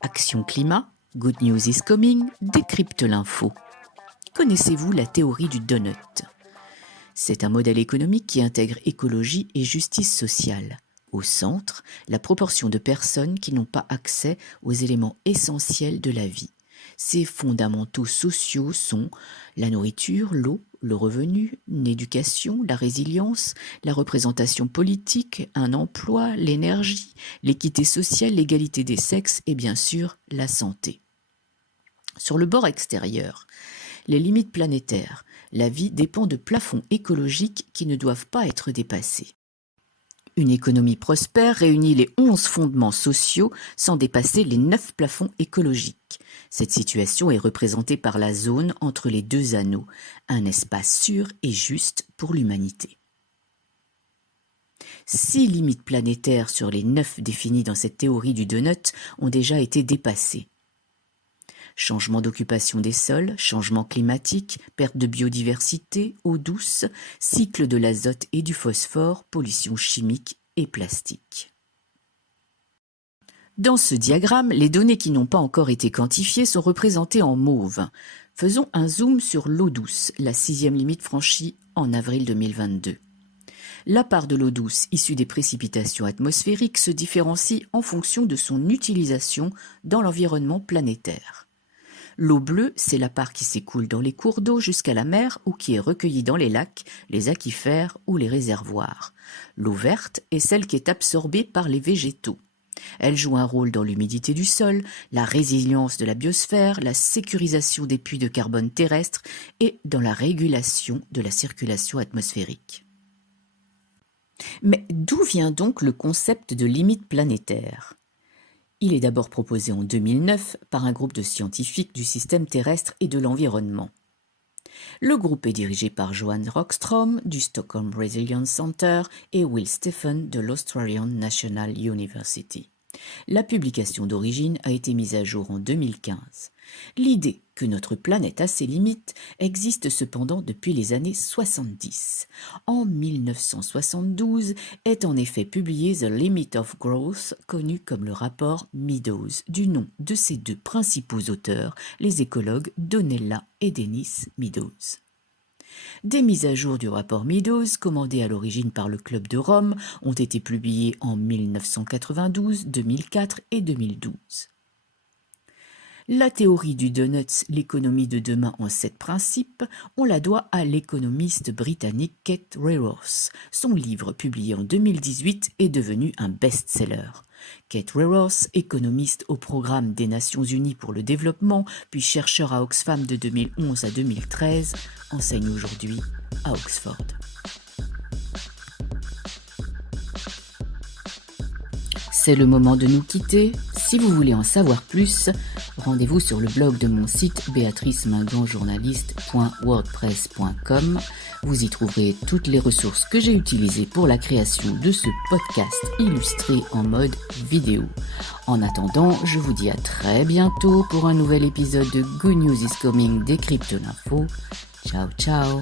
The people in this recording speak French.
Action Climat, Good News is Coming, décrypte l'info. Connaissez-vous la théorie du donut ? C'est un modèle économique qui intègre écologie et justice sociale. Au centre, la proportion de personnes qui n'ont pas accès aux éléments essentiels de la vie. Ces fondamentaux sociaux sont la nourriture, l'eau, le revenu, l'éducation, la résilience, la représentation politique, un emploi, l'énergie, l'équité sociale, l'égalité des sexes et bien sûr la santé. Sur le bord extérieur, les limites planétaires, la vie dépend de plafonds écologiques qui ne doivent pas être dépassés. Une économie prospère réunit les 11 fondements sociaux sans dépasser les 9 plafonds écologiques. Cette situation est représentée par la zone entre les deux anneaux, un espace sûr et juste pour l'humanité. 6 limites planétaires sur les 9 définies dans cette théorie du donut ont déjà été dépassées. Changement d'occupation des sols, changement climatique, perte de biodiversité, eau douce, cycle de l'azote et du phosphore, pollution chimique et plastique. Dans ce diagramme, les données qui n'ont pas encore été quantifiées sont représentées en mauve. Faisons un zoom sur l'eau douce, la 6e limite franchie en avril 2022. La part de l'eau douce issue des précipitations atmosphériques se différencie en fonction de son utilisation dans l'environnement planétaire. L'eau bleue, c'est la part qui s'écoule dans les cours d'eau jusqu'à la mer ou qui est recueillie dans les lacs, les aquifères ou les réservoirs. L'eau verte est celle qui est absorbée par les végétaux. Elle joue un rôle dans l'humidité du sol, la résilience de la biosphère, la sécurisation des puits de carbone terrestres et dans la régulation de la circulation atmosphérique. Mais d'où vient donc le concept de limite planétaire ? Il est d'abord proposé en 2009 par un groupe de scientifiques du système terrestre et de l'environnement. Le groupe est dirigé par Johan Rockström du Stockholm Resilience Center et Will Stephen de l'Australian National University. La publication d'origine a été mise à jour en 2015. L'idée que notre planète a ses limites existe cependant depuis les années 70. En 1972 est en effet publié The Limit of Growth, connu comme le rapport Meadows, du nom de ses deux principaux auteurs, les écologues Donella et Dennis Meadows. Des mises à jour du rapport Meadows, commandé à l'origine par le Club de Rome, ont été publiées en 1992, 2004 et 2012. La théorie du donut, l'économie de demain en 7 principes, on la doit à l'économiste britannique Kate Raworth. Son livre, publié en 2018, est devenu un best-seller. Kate Raworth, économiste au programme des Nations Unies pour le développement, puis chercheur à Oxfam de 2011 à 2013, enseigne aujourd'hui à Oxford. C'est le moment de nous quitter. Si vous voulez en savoir plus, rendez-vous sur le blog de mon site béatriceminganjournaliste.wordpress.com. Vous y trouverez toutes les ressources que j'ai utilisées pour la création de ce podcast illustré en mode vidéo. En attendant, je vous dis à très bientôt pour un nouvel épisode de Good News is Coming, décrypte l'info. Ciao ciao.